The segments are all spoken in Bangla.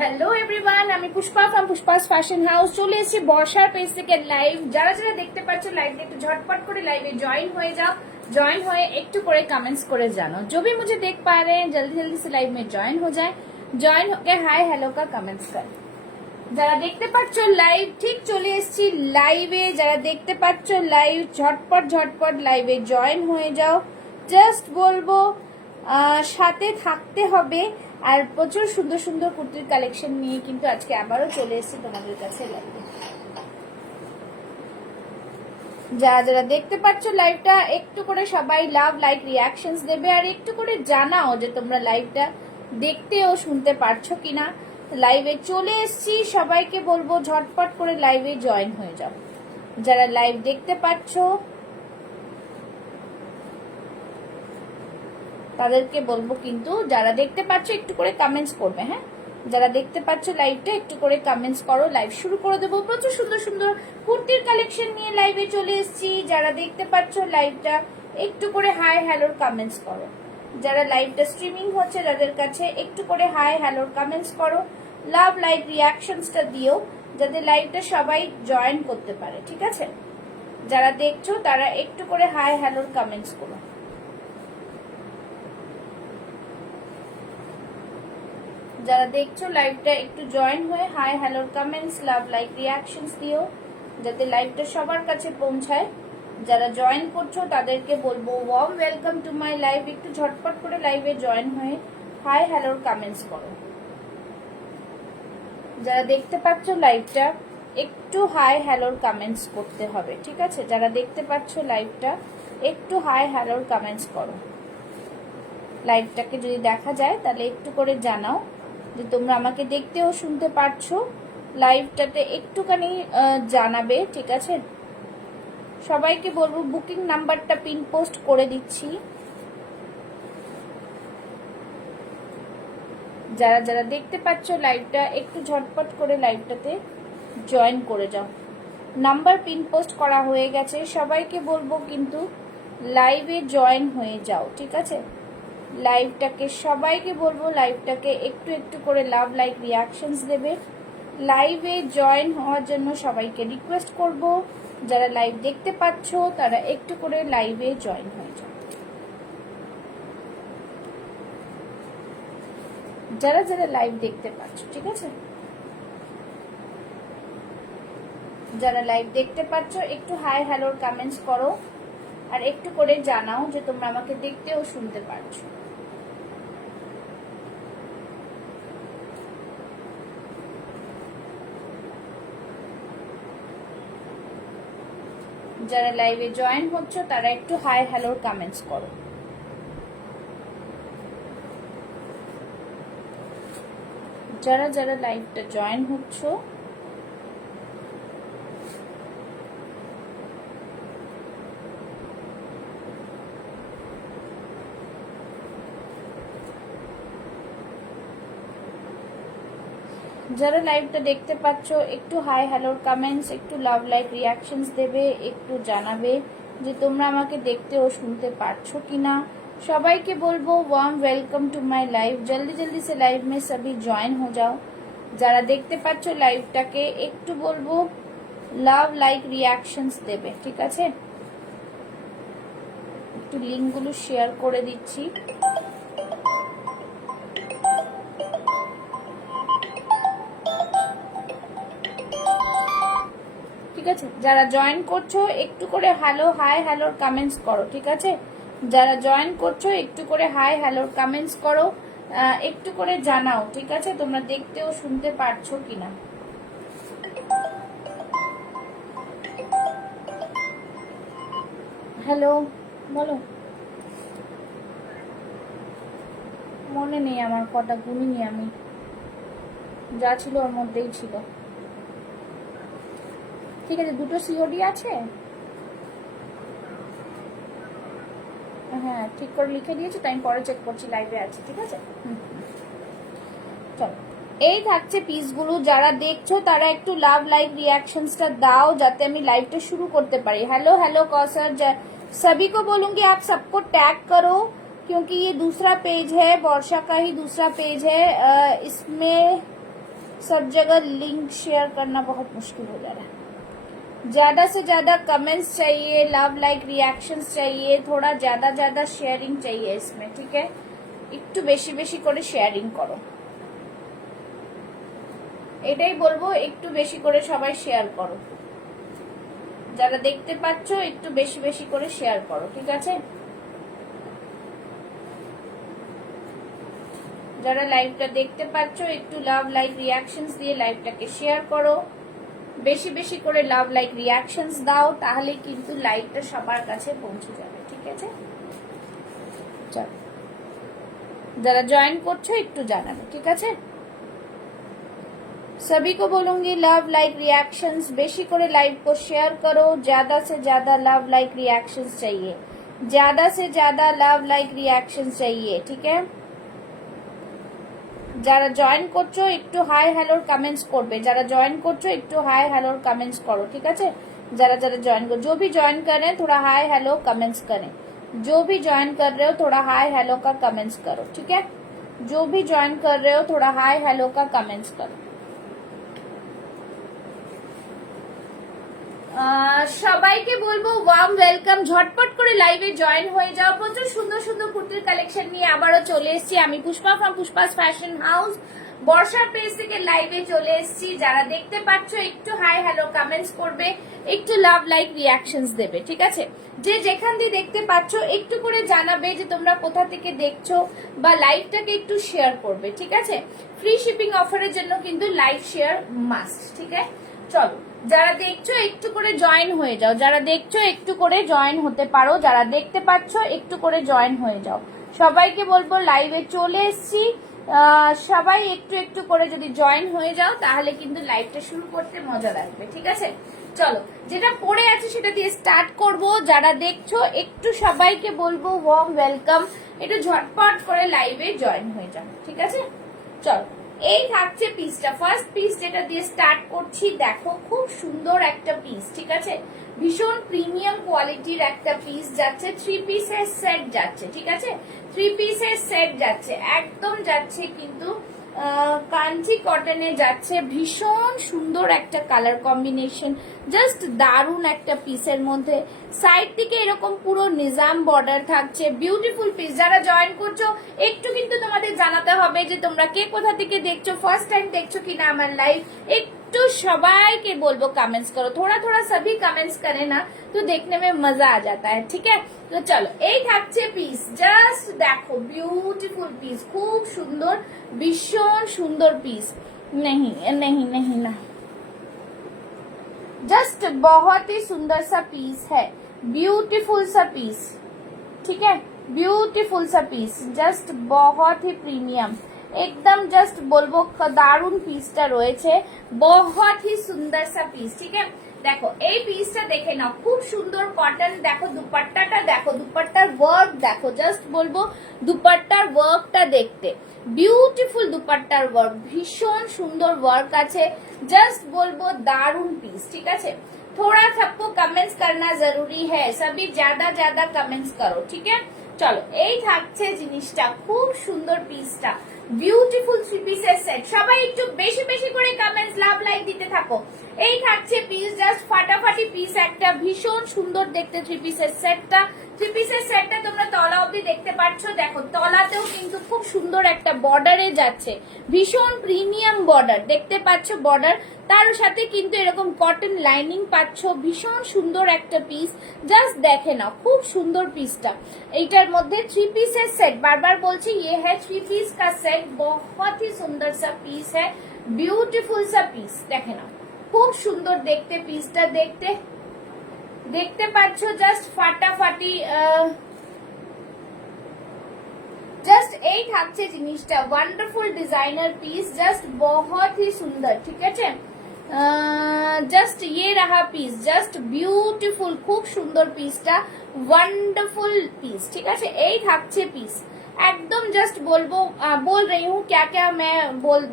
হ্যালো এভরিওয়ান, আমি পুষ্পা ফ্রম পুষ্পাস ফ্যাশন হাউস চলে এসেছি বর্ষার পেজ থেকে লাইভ। যারা যারা দেখতে পাচ্ছ লাইভে একটু ঝটপট করে লাইভে জয়েন হয়ে যাও। ज्वाइन हुए একটু করে कमेंट्स করে জানো। जो भी मुझे देख पा रहे हैं जल्दी जल्दी से लाइव में ज्वाइन हो जाए। ज्वाइन होके हाय हेलो का कमेंट्स कर। যারা দেখতে পাচ্ছ লাইভ ঠিক চলে এসেছি লাইভে। যারা দেখতে পাচ্ছ লাইভ ঝটপট ঝটপট লাইভে জয়েন হয়ে যাও। জাস্ট বলবো সাথে থাকতে হবে। আর প্রচুর সুন্দর সুন্দর কুর্তির কালেকশন নিয়ে কিন্তু আজকে আবারও চলে এসেছি তোমাদের কাছে লাইভে। যারা যারা দেখতে পাচ্ছ লাইভটা একটু করে সবাই লাভ লাইক রিয়াকশনস দেবে আর একটু করে জানাও যে তোমরা লাইভটা দেখতে ও শুনতে পারছো কিনা। লাইভে চলে এসেছি, সবাইকে বলবো ঝটপট করে লাইভে জয়েন হয়ে যাও। যারা লাইভ দেখতে পাচ্ছ তাদেরকে বলবো কিন্তু যারা দেখতে পাচ্ছ একটু করে কমেন্টস করবে। হ্যাঁ, যারা দেখতে পাচ্ছ লাইভটা একটু করে কমেন্টস করো। লাইভ শুরু করে দেবো। প্রচুর সুন্দর সুন্দর কুর্তির কালেকশন নিয়ে লাইভে চলে এসেছি। যারা দেখতে পাচ্ছ লাইভটা একটু করে হাই হ্যালোর কমেন্টস করো। যারা লাইভটা স্ট্রিমিং হচ্ছে তাদের কাছে একটু করে হাই হ্যালোর কমেন্টস করো। লাভ লাইক রিয়াকশনসটা দিও যাতে লাইভটা সবাই জয়েন করতে পারে। ঠিক আছে, যারা দেখছো তারা একটু করে হাই হ্যালোর কমেন্টস করো। যারা দেখছো লাইভটা একটু জয়েন হয়ে hi hello comments love like reactions দিও যাতে লাইভটা সবার কাছে পৌঁছায়। যারা জয়েন করছো তাদেরকে বলবো warm welcome to my live. একটু ঝটপট করে লাইভে জয়েন হয়ে হাই হ্যালোর কমেন্টস করো। যারা দেখতে পাচ্ছ লাইভটা একটু হাই হ্যালোর কমেন্টস করতে হবে। ঠিক আছে, যারা দেখতে পাচ্ছ লাইভটা একটু হাই হ্যালোর কমেন্টস করো। লাইভটাকে যদি দেখা যায় তাহলে একটু করে জানাও যে তোমরা আমাকে দেখতে ও শুনতে পারছো। লাইভটাতে একটুখানি জানাবে। ঠিক আছে, সবাইকে বলবো বুকিং নাম্বারটা পিন পোস্ট করে দিচ্ছি। যারা যারা দেখতে পাচ্ছ লাইভটা একটু ঝটপট করে লাইভটাতে জয়েন করে যাও। নাম্বার পিন পোস্ট করা হয়ে গেছে। সবাইকে বলবো কিন্তু লাইভে জয়েন হয়ে যাও। ঠিক আছে, লাইভটাকে সবাইকে বলবো লাইভটাকে একটু একটু করে লাভ লাইক রিয়াকশনস দেবে। লাইভে জয়েন হওয়ার জন্য সবাইকে রিকোয়েস্ট করব। যারা লাইভ দেখতে পাচ্ছ তারা একটু করে লাইভে জয়েন হয়ে যাও। যারা যারা লাইভ দেখতে পাচ্ছ, ঠিক আছে, যারা লাইভ দেখতে পাচ্ছ একটু হাই হ্যালোর কমেন্টস করো আর একটু করে জানাও যে তোমরা আমাকে দেখতে ও শুনতে পারছো। যারা লাইভে জয়েন হচ্ছ তারা একটু হাই হ্যালোর কমেন্টস করো। যারা যারা লাইভটা জয়েন হচ্ছ যারা লাইভটা দেখতে পাচ্ছ একটু হাই হ্যালোর কমেন্টস একটু লাভ লাইক রিয়াকশনস দেবে। একটু জানাবে যে তোমরা আমাকে দেখতে ও শুনতে পারছো কিনা। সবাইকে বলবো warm welcome to my live. जल्दी जल्दी से लाइव में सभी ज्वाइन हो जाओ। যারা দেখতে পাচ্ছ লাইভটাকে একটু বলবো লাভ লাইক রিয়াকশনস দেবে। ঠিক আছে, একটু লিঙ্কগুলো শেয়ার করে দিচ্ছি। ঠিক আছে, যারা জয়েন করছো একটু করে হ্যালো হাই হ্যালোর কমেন্টস করো। ঠিক আছে, যারা জয়েন করছো একটু করে হাই হ্যালোর কমেন্টস করো। একটু করে জানাও। ঠিক আছে, তোমরা দেখতে ও শুনতে পারছো কিনা। হ্যালো বলো। মনে নেই আমার, কটা গুনিনি আমি, যা ছিল ওর মধ্যেই ছিল। ঠিক আছে, দুটো সিওডি আছে। হ্যাঁ, ঠিক করে লিখে দিয়েছি, তাই আমি পরে চেক করছি লাইভে আছে। ঠিক আছে, চলো এই থাকছে পিসগুলো। যারা দেখছো তারা একটু লাভ লাইক রিएक्शंसটা দাও যাতে আমি লাইভটা শুরু করতে পারি। हेलो हेलो कौसर, सभी को बोलूंगी आप सबको टैग करो क्योंकि ये दूसरा पेज है, वर्षा का ही दूसरा पेज है। इसमें सब जगह लिंक शेयर करना बहुत मुश्किल हो जा रहा है। ज्यादा से ज्यादा कमेंट्स चाहिए, लव लाइक रिएक्शंस चाहिए, थोड़ा ज्यादा ज्यादा शेयरिंग चाहिए इसमें, ठीक है। একটু বেশি বেশি করে শেয়ারিং করো, এটাই বলবো, একটু বেশি করে সবাই শেয়ার করো। যারা দেখতে পাচ্ছ একটু বেশি বেশি করে শেয়ার করো, ঠিক আছে। যারা লাইভটা দেখতে পাচ্ছ একটু লাভ লাইক রিঅ্যাকশনস দিয়ে লাইভটাকে শেয়ার করো, বেশি বেশি করে লাভ লাইক রিঅ্যাকশনস দাও, তাহলে কিন্তু লাইভটা সবার কাছে পৌঁছে যাবে, ঠিক আছে। চলো, যারা জয়েন করছো একটু জানাবে, ঠিক আছে। सभी को बोलूंगी लव लाइक रिएक्शंस, बेशी करे लाइव को शेयर करो, ज्यादा से ज्यादा लव लाइक रिएक्शंस चाहिए, ज्यादा से ज्यादा लव लाइक रिएक्शंस चाहिए, ठीक है। যারা জয়েন করছো একটু হাই হ্যালোর কমেন্টস করবে, যারা জয়েন করছো একটু হাই হ্যালোর কমেন্টস করো, ঠিক আছে। যারা যারা জয়েন করো, जो भी ज्वाइन कर रहे हैं थोड़ा हाई हेलो कमेंट्स करें, जो भी ज्वाइन कर रहे हो थोड़ा हाई हेलो का कमेंट्स करो, ठीक है। जो भी ज्वाइन कर रहे हो थोड़ा हाई हेलो का कमेंट्स करो। সবাইকে বলবো ওয়ার্ম ওয়েলকাম, ঝটপট করে লাইভে জয়েন হয়ে যাও। প্রচুর সুন্দর সুন্দর কুর্তির কালেকশন নিয়ে আবারও চলে এসেছি আমি, পুষ্পা ফ্রম পুষ্পাস ফ্যাশন হাউস। বর্ষার পেজ থেকে লাইভে চলে এসেছি। যারা দেখতে পাচ্ছ একটু হাই হ্যালো কমেন্টস করবে, একটু লাভ লাইক রিঅ্যাকশনস দেবে, ঠিক আছে। যে যেখান দিয়ে দেখতে পাচ্ছ একটু করে জানাবে যে তোমরা কোথা থেকে দেখছো, বা লাইভটাকে একটু শেয়ার করবে, ঠিক আছে। ফ্রি শিপিং অফারের জন্য কিন্তু লাইভ শেয়ার মাস্ট, ঠিক আছে। চলো, যারা দেখছো একটু করে জয়েন হয়ে যাও, যারা দেখছো একটু করে জয়েন হতে পারো, যারা দেখতে পাচ্ছ একটু করে জয়েন হয়ে যাও। সবাইকে বলবো লাইভে চলে এসছি, সবাই একটু একটু করে যদি জয়েন হয়ে যাও তাহলে কিন্তু লাইভটা শুরু করতে মজা লাগবে, ঠিক আছে। চলো, যেটা পড়ে আছে সেটা দিয়ে স্টার্ট করব। যারা দেখছো একটু সবাইকে বলবো ওয়ার্ম ওয়েলকাম, একটু ঝটপট করে লাইভে জয়েন হয়ে যাও, ঠিক আছে। চলো, এই থাকছে পিসটা, ফার্স্ট পিস যেটা দিয়ে স্টার্ট করছি। দেখো খুব সুন্দর একটা পিস, ঠিক আছে। ভীষণ প্রিমিয়াম কোয়ালিটির একটা পিস যাচ্ছে, 3 পিসের সেট যাচ্ছে, ঠিক আছে। 3 পিসের সেট যাচ্ছে, একদম যাচ্ছে কিন্তু কাঞ্চি কটনে যাচ্ছে। ভীষণ সুন্দর একটা কালার কম্বিনেশন, জাস্ট দারুন একটা পিসের মধ্যে। সাইড থেকে এরকম পুরো নিজাম বর্ডার থাকছে, বিউটিফুল পিস। যারা জয়েন করছো একটু কিন্তু তোমাদের জানাতে হবে যে তোমরা কে কোথা থেকে দেখছো, ফার্স্ট টাইম দেখছো কিনা আমার লাইভ। একটু সবাইকে বলবো কमेंट्स करो, थोड़ा थोड़ा सभी कमेंट्स करे ना तो देखने में मजा आ जाता है, ठीक है। তো চলো, এই থাকছে পিস, জাস্ট দেখো বিউটিফুল পিস, খুব সুন্দর, ভীষণ সুন্দর পিস। नहीं नहीं नहीं ना, जस्ट बहुत ही सुंदर सा पीस है, ब्यूटीफुल सा पीस, ठीक है। ब्यूटीफुल सा पीस, जस्ट बहुत ही प्रीमियम, एकदम जस्ट বলবো দারুন পিসটা রয়েছে, बहुत ही सुंदर सा पीस, ठीक है। দেখো এই পিসটা দেখে নাও, খুব সুন্দর কটন। দেখো দুপাট্টাটা, দেখো দুপাট্টার ওয়ার্ক দেখো, জাস্ট বলবো দুপাট্টার ওয়ার্কটা দেখতে বিউটিফুল, দুপাট্টার ওয়ার্ক ভীষণ সুন্দর ওয়ার্ক আছে, জাস্ট বলবো দারুন পিস, ঠিক আছে। थोड़ा सबको कमेंट्स करना जरूरी है, सभी ज्यादा ज्यादा कमेंट्स करो, ठीक है। চলো, এই থাকছে জিনিসটা, খুব সুন্দর পিসটা, বিউটিফুল 3 পিসের সেট। সবাই একটু বেশি বেশি করে কমেন্টস লাভ লাইক দিতে থাকো। এই থাকছে পিস, জাস্ট ফাটাফাটি পিস একটা, ভীষণ সুন্দর দেখতে 3 পিসের সেটটা। 3 পিসের সেটটা তোমরা তলা অবধি দেখতে পাচ্ছ, দেখো তলাতেও কিন্তু খুব সুন্দর একটা বর্ডারে যাচ্ছে, ভীষণ প্রিমিয়াম বর্ডার দেখতে পাচ্ছ, বর্ডার তার সাথে কিন্তু এরকম কটন লাইনিং পাচ্ছ, ভীষণ সুন্দর একটা পিস, জাস্ট দেখে নাও খুব সুন্দর পিসটা। এইটার মধ্যে 3 পিসের সেট, বারবার বলছি ये है 3 पीस का सेट, बहुत ही सुंदर सा पीस है, ब्यूटीफुल सा पीस, দেখে নাও খুব সুন্দর দেখতে পিসটা, দেখতে দেখতে পাচ্ছ, জাস্ট ফাটাফাটি। জাস্ট এই থাকছে জিনিসটা, ওয়ান্ডারফুল ডিজাইনার পিস, জাস্ট बहुत ही সুন্দর, ঠিক আছে। জাস্ট ये रहा পিস, জাস্ট বিউটিফুল, খুব সুন্দর পিসটা, ওয়ান্ডারফুল পিস, ঠিক আছে। এই থাকছে পিস, एकदम जस्ट बोल रही हूँ क्या क्या मैं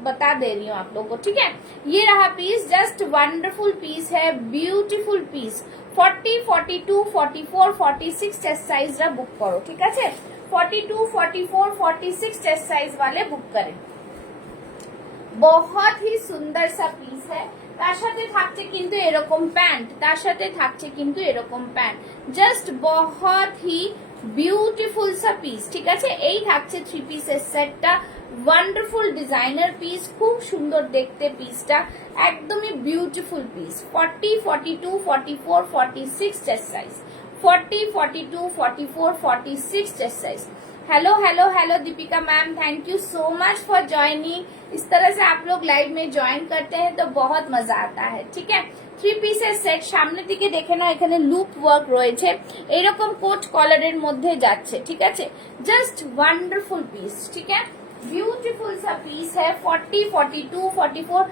बता दे रही हूँ आप लोगों को, ठीक है। ये रहा पीस, जस्ट वंडरफुल पीस है, ब्यूटीफुल पीस। 40, 42, 44, 46 चेस्ट साइज रा बुक करो, ठीक है। 42, 44, 46 चेस्ट साइज वाले बुक करें। बहुत ही সুন্দর সা পিস है। তার সাথে থাকছে কিন্তু এরকম প্যান্ট, তার সাথে থাকছে কিন্তু এরকম প্যান্ট, জাস্ট बहुत ही বিউটিফুল সা পিস। ঠিক আছে, এই থাকছে থ্রি পিসের সেটটা, ওয়ান্ডারফুল ডিজাইনার পিস, খুব সুন্দর দেখতে পিসটা, একদমই beautiful piece. 40, 42, 44, 46 chest size, 40, 42, 44, 46 chest size. Hello hello hello Deepika ma'am, thank you so much for joining. इस तरह से आप लोग लाइव में ज्वाइन करते हैं तो बहुत मजा आता है। ठीक है, থ্রি পিসের সেট, সামনের দিকে দেখে না এখানে লুপ ওয়ার্ক রয়েছে, এরকম কোট কলারের মধ্যে যাচ্ছে। ঠিক আছে, জাস্ট ওয়ান্ডারফুল পিস। ঠিক है, ब्यूटीफुल सा पीस है। 40, 42, 44,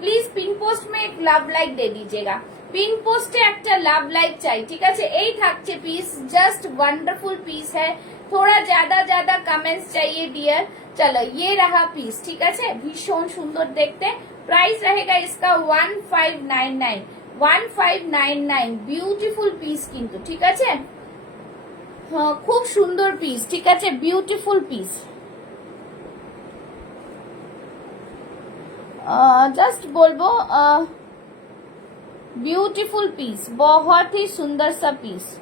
प्लीज पिन पोस्ट में एक लव लाइक दे दीजिएगा, पिन पोस्टे একটা লাভ লাইক চাই। ঠিক আছে, এই থাকছে পিস, জাস্ট ওয়ান্ডারফুল পিস है। थोड़ा ज्यादा कमेंट्स चाहिए डियर। चलो ये रहा पीस। ठीक है, भीषण सुंदर देखते। प्राइस रहेगा इसका 1599, 1599। ब्यूटीफुल पीस किंतु। ठीक है, हाँ खूब सुंदर पीस। ठीक है, ब्यूटीफुल पीस। जस्ट बोलबो ब्यूटीफुल पीस, बहुत ही सुंदर सा पीस।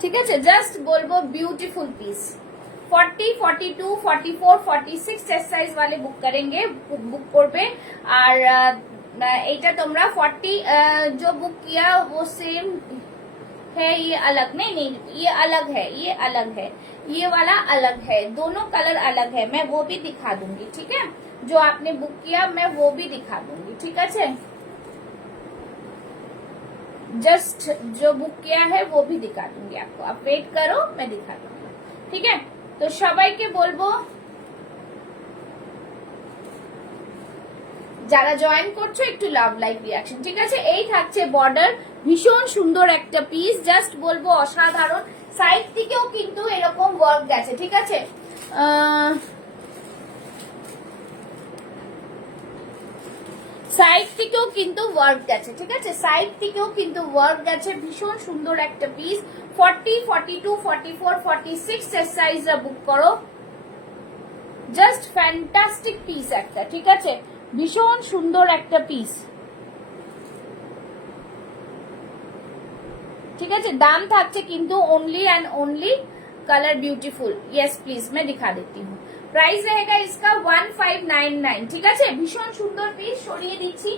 ঠিক আছে, জাস্ট বলবো বিউটিফুল পিস। 40, 42, 44, 46 চেস্ট সাইজ वाले बुक करेंगे, बुक করবে। আর এইটা তোমরা 40 जो बुक किया वो सेम है, ये अलग नहीं, ये अलग है, ये अलग है, ये वाला अलग है, दोनों कलर अलग है। मैं वो भी दिखा दूंगी। ठीक है, जो आपने बुक किया मैं वो भी दिखा दूंगी। ठीक है, जस्ट जो बुक किया है वो भी दिखा दूंगी आपको, आप वेट करो, मैं दिखा दूंगी। ठीक है, तो সবাইকে বলবো যারা জয়েন করছো একটু লাভ লাইক রিয়াকশন। ঠিক আছে, এই থাকছে বর্ডার, ভীষণ সুন্দর একটা পিস, জাস্ট বলবো অসাধারণ। সাইড থেকেও কিন্তু এরকম ওয়ার্ক গেছে। ঠিক আছে, সাইড থেকেও কিন্তু ওয়ার্ক গেছে। ঠিক আছে, সাইড থেকেও কিন্তু ওয়ার্ক গেছে, ভীষণ সুন্দর একটা পিস। 40, 42, 44, 46 চেস্ট সাইজ বুক করো, জাস্ট ফ্যান্টাস্টিক পিস একটা। ঠিক আছে, ভীষণ সুন্দর একটা পিস। ঠিক আছে, দাম থাকছে কিন্তু only and only colour beautiful. Yes please मैं दिखा देती हूँ। प्राइस रहेगा इसका 1599। ঠিক আছে, ভীষণ সুন্দর পিস। সরিয়ে দিচ্ছি,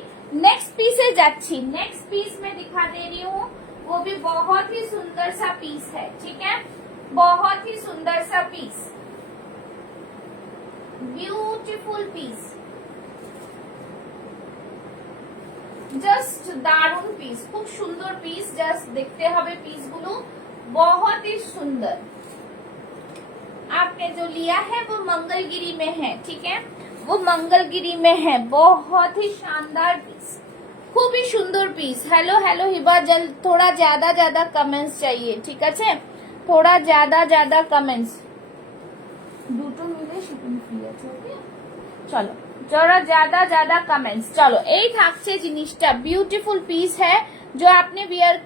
नेक्स्ट पीसे যাচ্ছি। नेक्स्ट पीस में दिखा दे रही हूँ, वो भी बहुत ही सुंदर सा पीस है। ठीक है, बहुत ही सुंदर सा पीस, ब्यूटीफुल पीस, জাস্ট দারুন পিস, খুব সুন্দর পিস। জাস্ট দেখতে হবে পিস গুলো, बहुत ही सुंदर। आपने जो लिया है वो मंगलगिरी में है। ठीक है, वो मंगलगिरी में है, बहुत ही शानदार पीस, खूब ही सुंदर पीस। हेलो हेलो हिबा, जल्द थोड़ा ज्यादा कमेंट्स चाहिए। ठीक है, थोड़ा ज्यादा कमेंट्स, দুটো মিলে শিপিং ফ্রি আছে। ওকে, চলো जरा ज्यादा कमेंट्स। चलो এই থাকছে জিনিসটা, ब्यूटीफुल पीस है। जो आपने वियर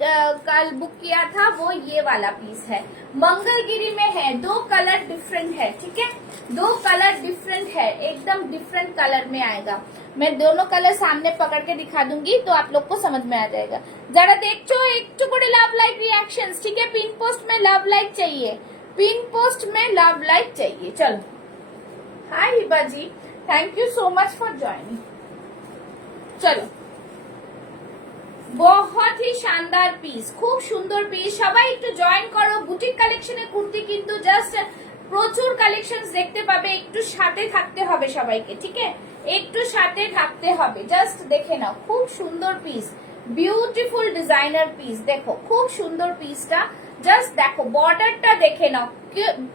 कल बुक किया था वो ये वाला पीस है, मंगलगिरी में है। दो कलर डिफरेंट है। ठीक है, दो कलर डिफरेंट है, एकदम डिफरेंट कलर में आएगा। मैं दोनों कलर सामने पकड़ के दिखा दूंगी तो आप लोग को समझ में आ जाएगा। जरा देखो একটু করে লাভ লাইক रिएक्शंस। ठीक है, पिन पोस्ट में लव लाइक चाहिए, पिन पोस्ट में लव लाइक चाहिए। चलो, hi Hiba ji, thank you so much for joining. चलो, बहुत ही शानदार पीस, खूब सुंदर पीस। সবাই একটু জয়েন করো। বুটিক কালেকশনের কুর্তি কিন্তু জাস্ট প্রচুর কালেকশনস দেখতে পাবে, একটু সাথে থাকতে হবে সবাইকে। ঠিক আছে, একটু সাথে থাকতে হবে। জাস্ট দেখে নাও, খুব সুন্দর পিস, বিউটিফুল ডিজাইনার পিস। দেখো খুব সুন্দর পিসটা, জাস্ট দেখো बॉर्डरটা দেখে নাও,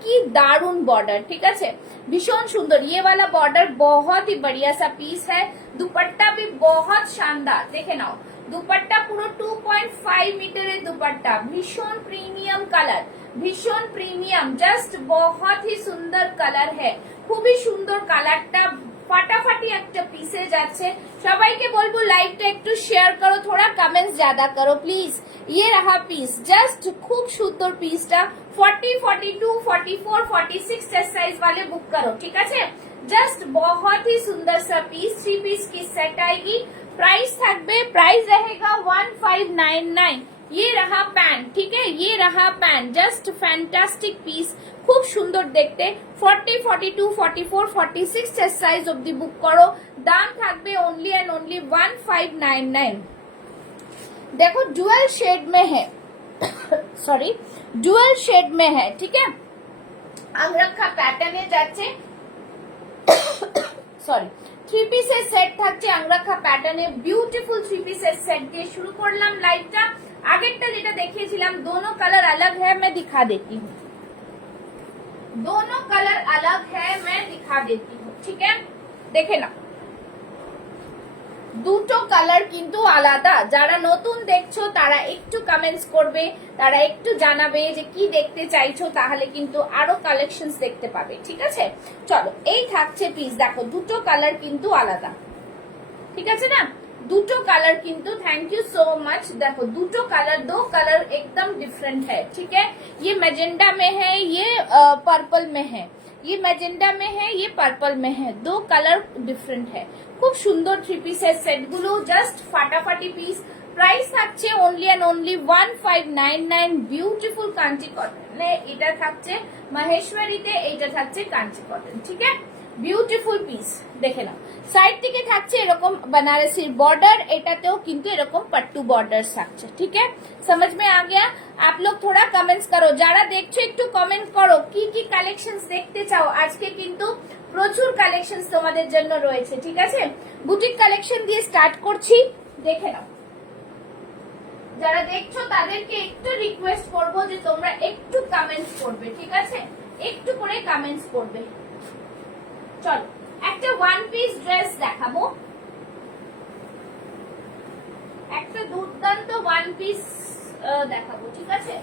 কি দারুন बॉर्डर। ठीक है, भीषण सुंदर ये वाला बॉर्डर, बहुत ही बढ़िया सा पीस है। दुपट्टा भी बहुत शानदार, देखे नाओ दुपट्टा পুরো 2.5 মিটারের दुपट्टा, भीषण प्रीमियम कलर, भीषण प्रीमियम, जस्ट बहुत ही सुंदर कलर है, খুবই সুন্দর কালারটা। ফাটাফাটি একটা পিসে যাচ্ছে। সবাইকে বলবো লাইভটা একটু শেয়ার করো, थोड़ा कमेंट्स ज्यादा करो प्लीज। ये रहा पीस, जस्ट खूब सुंदर पीसটা 40, 42, 44, 46 चेस्ट साइज वाले बुक करो, ठीक है। जस्ट बहुत ही सुंदर सा पीस, 3 पीस की सेट आएगी। प्राइस থাকবে, प्राइस रहेगा 1599। ये रहा पैंट, ठीक है, ये रहा पैंट, जस्ट फैंटास्टिक पीस, খুব সুন্দর দেখতে। 40, 42, 44, 46 চেস্ট সাইজ অবধি বুক করো, দাম থাকবে ओनली एंड ओनली 1599। देखो डुअल शेड में है, सॉरी डुअल शेड में है, ठीक है। अंगरखा पैटर्ने যাচ্ছে, সরি 3 পিসের সেট থাকছে अंगरखा पैटर्ने। ब्यूटीफुल 3 পিসের সেট দিয়ে শুরু করলাম লাইভটা। আগেরটা যেটা দেখিয়েছিলাম दोनों कलर अलग है, मैं दिखा देती हूँ। दोनों कलर अलग है, मैं दिखा देती हूँ, ठीक है। देखे ना, দুটো কালার কিন্তু আলাদা। যারা নতুন দেখছো তারা একটু কমেন্টস করবে, তারা একটু জানাবে যে কি দেখতে চাইছো, তাহলে কিন্তু আরো কালেকশনস দেখতে পাবে, ঠিক আছে। চলো, এই থাকছে পিস, দেখো দুটো কালার কিন্তু আলাদা, ঠিক আছে না, দুটো কালার কিন্তু, थैंक यू सो मच। देखो দুটো কালার, दो कलर एकदम डिफरेंट है, ठीक है। ये मैजेंडा में है, ये पर्पल में है, ये मैजेंडा में है, ये पर्पल में है, दो कलर डिफरेंट है। খুব সুন্দর 3 পিসের সেট গুলো, জাস্ট ফাটাফাটি পিস। প্রাইস থাকছে only and only 1599। Beautiful Kanchi কটনে এটা থাকছে, মহেশ্বরীতে এটা থাকছে কাঞ্চি কটন, ঠিক है। বিউটিফুল পিস, দেখে নাও। সাইড থেকে থাকছে এরকম बनारसी बॉर्डर, এটাতেও কিন্তু এরকম पट्टू बॉर्डर থাকছে, ठीक है। समझ में आ गया? आप लोग थोड़ा कमेंट्स करो, যারা দেখছো একটু কমেন্ট করো কি কি কালেকশনস দেখতে চাও। আজকে কিন্তু প্রচুর কালেকশনস তোমাদের জন্য রয়েছে, ঠিক আছে। বুটিক কালেকশন দিয়ে স্টার্ট করছি, দেখে নাও। যারা দেখছো তাদেরকে একটু রিকোয়েস্ট করব যে তোমরা একটু কমেন্টস করবে, ঠিক আছে, একটু করে কমেন্টস করবে। চলো, একটা ওয়ান পিস ড্রেস দেখাবো, একটা দুর্দান্ত ওয়ান পিস দেখাবো, ঠিক আছে।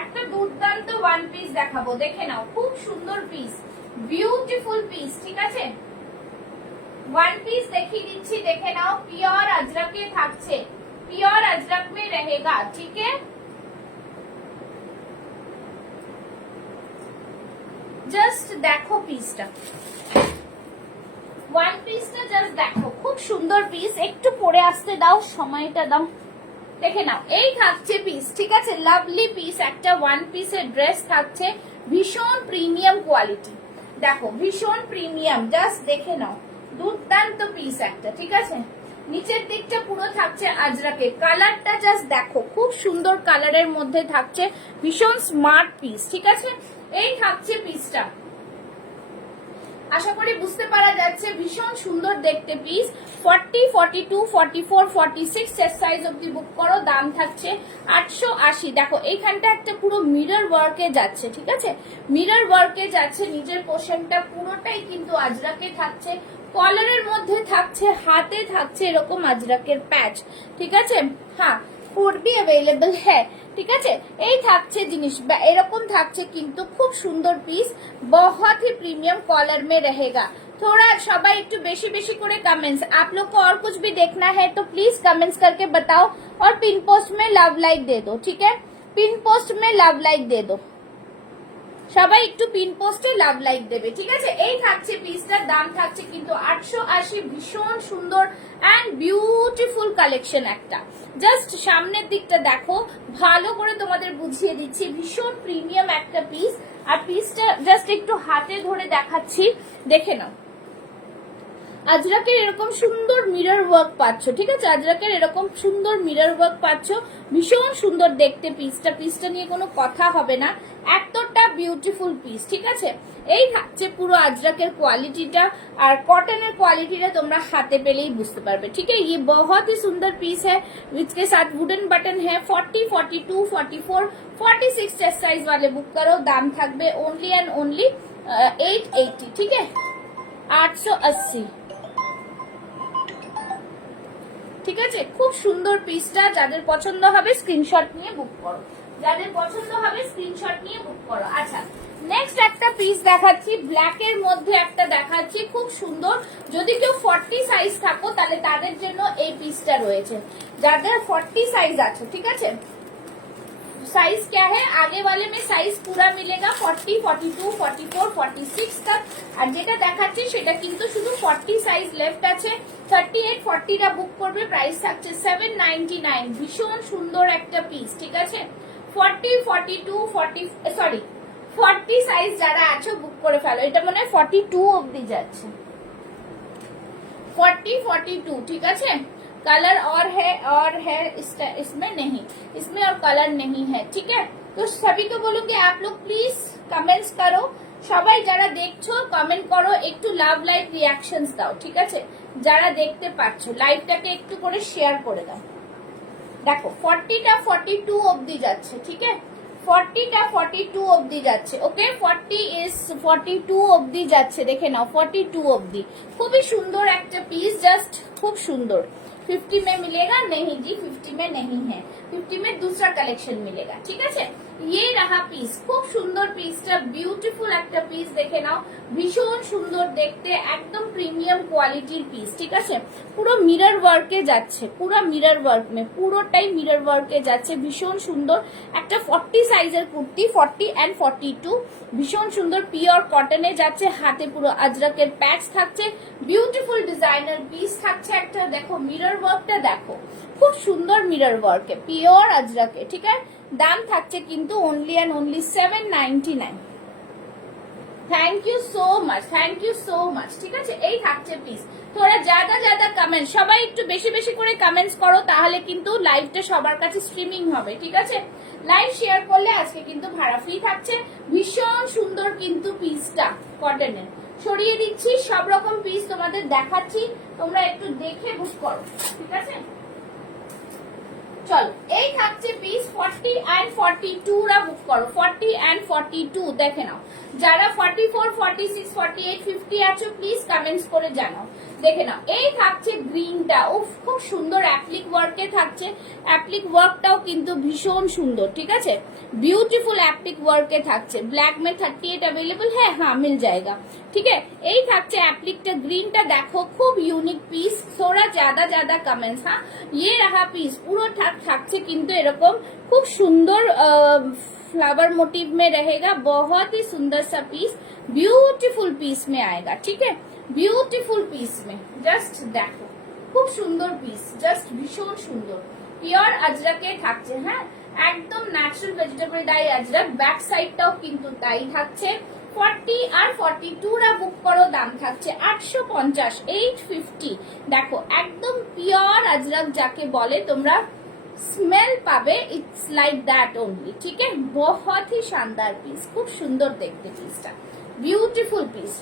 একটা দুর্দান্ত ওয়ান পিস দেখাবো, দেখে নাও, খুব সুন্দর পিস, বিউটিফুল পিস, ঠিক আছে। ওয়ান পিস দেখিয়ে দিচ্ছি, দেখে নাও। পিওর अजरक থাকছে, পিওর अजरक में रहेगा, ठीक है। জাস্ট দেখো পিসটা, ওয়ান পিসটা জাস্ট দেখো, খুব সুন্দর পিস। একটু পরে আসতে দাও, সময়টা দাও, দেখে নাও। এই থাকছে পিস, ঠিক আছে, লাভলি পিস, একটা ওয়ান পিসের ড্রেস থাকছে, ভীষণ প্রিমিয়াম কোয়ালিটি। দেখো ভীষণ প্রিমিয়াম, জাস্ট দেখে নাও, দুর্দান্ত পিস একটা, ঠিক আছে। নিচের দিকটা পুরো থাকছে আজরাকে, কালারটা জাস্ট দেখো, খুব সুন্দর কালারের মধ্যে থাকছে, ভীষণ স্মার্ট পিস, ঠিক আছে। এই থাকছে পিসটা, আশা করি বুঝতে পারা যাচ্ছে, ভীষণ সুন্দর দেখতে পিস। 40, 42, 44, 46 চেস্ট সাইজ অবধি বুক করো, দাম থাকছে 880। দেখো এইখানটা একটা পুরো মিরর ওয়ার্কে যাচ্ছে, ঠিক আছে, মিরর ওয়ার্কে যাচ্ছে, নিচের পোর্শনটা পুরোটাই কিন্তু আজরাকে থাকছে, কলারের মধ্যে থাকছে, হাতে থাকছে এরকম আজরাকের প্যাচ, ঠিক আছে। হ্যাঁ, কোড भी अवेलेबल है, ঠিক আছে। এই থাকছে জিনিস, এরকম থাকছে কিন্তু, খুব সুন্দর পিস, बहुत ही प्रीमियम कॉलर में रहेगा। थोड़ा সবাই একটু বেশি বেশি করে कमेंट्स, आप लोग को और कुछ भी देखना है तो प्लीज कमेंट्स करके बताओ, और पिन पोस्ट में लव लाइक दे दो, ठीक है, पिन पोस्ट में लव लाइक दे दो, সবাই একটু পিন পোস্টে লাভ লাইক দেবে, ঠিক আছে। এই থাকছে পিসটার দাম থাকছে কিন্তু 880। ভীষণ সুন্দর এন্ড বিউটিফুল কালেকশন একটা, জাস্ট সামনের দিকটা দেখো, ভালো করে তোমাদের বুঝিয়ে দিচ্ছি, ভীষণ প্রিমিয়াম একটা পিস। আর পিসটা জাস্ট একটু হাতে ধরে দেখাচ্ছি, দেখে নাও। আজরাকের এরকম সুন্দর মিরর ওয়ার্ক পাচ্ছ, ঠিক আছে, আজরাকের এরকম সুন্দর মিরর ওয়ার্ক পাচ্ছ, ভীষণ সুন্দর দেখতে পিসটা, পিসটা নিয়ে কোনো কথা হবে না, এতটা বিউটিফুল পিস, ঠিক আছে। এই থাকছে পুরো আজরাকের কোয়ালিটিটা, আর কটনের কোয়ালিটিটা তোমরা হাতে পেলেই বুঝতে পারবে, ঠিক है। ये बहुत ही सुंदर पीस है, इसके साथ वुडन बटन है। 40, 42, 44, 46 चेस्ट साइज वाले बुक करो, दाम থাকবে ओनली एंड ओनली 880, ठीक है, 880, ঠিক আছে। খুব সুন্দর পিসটা, যাদের পছন্দ হবে স্ক্রিনশট নিয়ে বুক করো। যাদের পছন্দ হবে স্ক্রিনশট নিয়ে বুক করো। আচ্ছা নেক্সট একটা পিস দেখাচ্ছি, ব্ল্যাক এর মধ্যে একটা দেখাচ্ছি, খুব সুন্দর। যদি কেউ 40 সাইজ থাকো তাহলে তাদের জন্য এই পিসটা রয়েছে, যাদের 40 সাইজ আছে। ঠিক আছে, साइज क्या है, आगे वाले में साइज पूरा मिलेगा 40, 42, 44, 46 तक। আর যেটা দেখাচ্ছি সেটা কিন্তু শুধু 40 সাইজ লেফট আছে। 38, 40 টা বুক করবে, প্রাইস থাকছে 799। ভীষণ সুন্দর একটা পিস। ঠিক আছে, 40, 42, 40 সরি 40 সাইজ যারা আছো বুক করে ফেলো। এটা মনে হয় 42 অবধি যাচ্ছে, 40, 42। ঠিক আছে, कलर और है इसमें नहीं, इसमें और कलर नहीं है। ठीक है, तो सभी को बोलूंगी आप लोग प्लीज कमेंट्स करो, সবাই যারা দেখছো কমেন্ট করো, একটু লাভ লাইক রিয়াকশনস দাও। ঠিক আছে, যারা দেখতে পাচ্ছ লাইভটাকে একটু করে শেয়ার করে দাও। দেখো 40টা 42 অবধি যাচ্ছে। ঠিক আছে, 40টা 42 অবধি যাচ্ছে। ওকে, 40 ইজ 42 অবধি যাচ্ছে, দেখে নাও 42 অবধি। খুবই সুন্দর একটা পিস, জাস্ট খুব সুন্দর। 50 में मिलेगा नहीं जी, 50 में नहीं है, 50 में दूसरा कलेक्शन मिलेगा। ठीक है, ये रहा পিস, খুব সুন্দর পিসটা, বিউটিফুল একটা পিস। দেখে নাও, ভীষণ সুন্দর দেখতে, একদম প্রিমিয়াম কোয়ালিটির পিস। ঠিক আছে, পুরো মিরর ওয়ার্কে যাচ্ছে, পুরো মিরর ওয়ার্ক মে পুরোটাই মিরর ওয়ার্কে যাচ্ছে। ভীষণ সুন্দর একটা 40 সাইজের কুর্তি, 40 এন্ড 42, ভীষণ সুন্দর পিওর কটনে যাচ্ছে। হাতে পুরো আজরাকের প্যাচ থাকছে, বিউটিফুল ডিজাইনার পিস থাকছে একটা। দেখো মিরর ওয়ার্কটা দেখো, খুব সুন্দর মিরর ওয়ার্কে, পিওর আজরাকে। ঠিক আছে, দাম থাকছে কিন্তু only and only 799। Thank you so much, thank you so much. ঠিক আছে, এই থাকছে পিস। তোরা ज्यादा ज्यादा কমেন্ট, সবাই একটু বেশি বেশি করে কমেন্টস করো, তাহলে কিন্তু লাইভটা সবার কাছে স্ট্রিমিং হবে। ঠিক আছে, লাইভ শেয়ার করলে আজকে কিন্তু ভাড়া ফ্রি থাকছে। ভীষণ সুন্দর কিন্তু পিসটা কটনের। সরিয়ে দিচ্ছি, সব রকম পিস তোমাদের দেখাচ্ছি, তোমরা একটু দেখে বুক করো। ঠিক আছে, চলো এই থাকছে পিস 40 এন্ড 42 রা বুক করো। 40 এন্ড 42 দেখে নাও। যারা 44, 46, 48, 50 আছো প্লিজ কমেন্টস করে জানাও। দেখে নাও, এই থাকছে গ্রিনটা, উফ খুব সুন্দর অ্যাপ্লিক ওয়ার্কে থাকছে। অ্যাপ্লিক ওয়ার্কটাও কিন্তু ভীষণ সুন্দর। ঠিক আছে, ब्यूटीफुल एप्लिक वर्क के থাকছে। ব্ল্যাক में 38 अवेलेबल है, हाँ मिल जाएगा। ठीक है, এই থাকছে অ্যাপ্লিকটা, গ্রিনটা দেখো, খুব ইউনিক পিস। थोड़ा ज्यादा कमेंट्स। हाँ, ये रहा পিস, পুরো থাকছে কিন্তু এরকম খুব সুন্দর फ्लावर मोटिव में रहेगा। बहुत ही सुंदर सा पीस, ब्यूटीफुल पीस में आएगा। ठीक है, ब्यूटीफुल पीस में जस्ट देखो, খুব সুন্দর পিস, জাস্ট ভীষণ সুন্দর। পিওর আজরাকে থাকছে। হ্যাঁ, একদম natural vegetable dye Ajrak. Back সাইডটাও কিন্তু তাই থাকছে। 40 আর 42 রা বুক করো, দাম থাকছে 850, 850। দেখো একদম পিওর আজরাক যাকে বলে, তোমরা স্মেল পাবে, ইটস লাইক দ্যাট ওনলি। ঠিক আছে, बहुत ही शानदार পিস, খুব সুন্দর দেখতে পিসটা, বিউটিফুল পিস,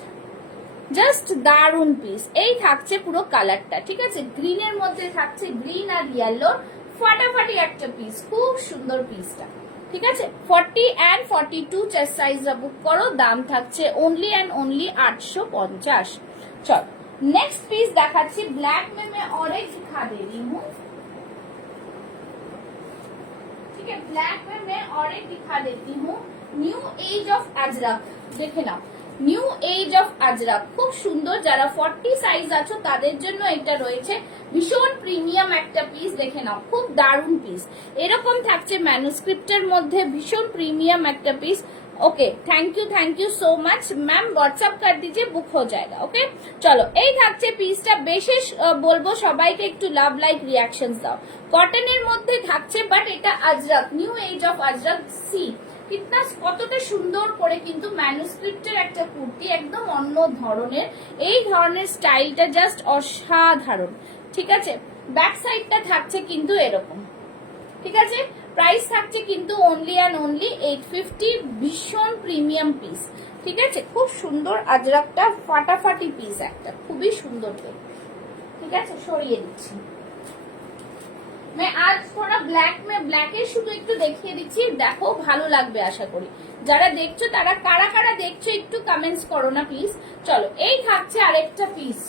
জাস্ট দারুন পিস। এই থাকছে পুরো কালারটা। ঠিক আছে, গ্রিনের মধ্যে থাকছে, গ্রিন আর ইয়েলো, ফাটাফাটি একটা পিস, খুব সুন্দর পিসটা। ঠিক আছে, 40 এন্ড 42 চেস্ট সাইজরা বুক করো, দাম থাকছে অনলি এন্ড অনলি 850। চল नेक्स्ट पीस দেখাচ্ছি। ब्लैक में मैं और एक दिखा दे रही हूँ। ठीक है, ब्लैक में मैं और एक दिखा देती हूँ। न्यू एज ऑफ अजरक, देखे ना, নিউ এজ অফ আজরাক, খুব সুন্দর। যারা 40 সাইজ আছো তাদের জন্য এটা রয়েছে। ভীষণ প্রিমিয়াম একটা পিস, দেখে নাও, খুব দারুন পিস। এরকম থাকছে ম্যানুস্ক্রিপ্টের মধ্যে, ভীষণ প্রিমিয়াম একটা piece. Okay, thank you so much ma'am, WhatsApp कर दीजिए, बुक हो जाएगा। ओके, चलो এই থাকছে পিসটা। বিশেষ বলবো সবাইকে একটু লাভ লাইক রিয়াকশনস দাও। কটনের মধ্যে থাকছে, বাট এটা Ajrak, new age of Ajrak. সি কিতনা, কতটা সুন্দর করে কিন্তু ম্যানুস্ক্রিপ্টের একটা কুর্তি, একদম অন্য ধরনের। এই ধরনের স্টাইলটা জাস্ট অসাধারণ। ঠিক আছে, ব্যাক সাইডটা থাকছে কিন্তু এরকম। ঠিক আছে, প্রাইস থাকছে কিন্তু অনলি এন্ড অনলি 850। ভীষণ প্রিমিয়াম পিস। ঠিক আছে, খুব সুন্দর আজরাকটা, ফাটাফাটি পিস একটা, খুবই সুন্দর। ঠিক আছে, সরিয়ে দিচ্ছি। मैं आज थोड़ा ब्लैक में ব্ল্যাকের শুধু একটু দেখিয়ে দিচ্ছি, দেখো ভালো লাগবে আশা করি। যারা দেখছো তারা কারা কারা দেখছো একটু কমেন্টস করো না প্লিজ। চলো এই থাকছে আরেকটা পিস,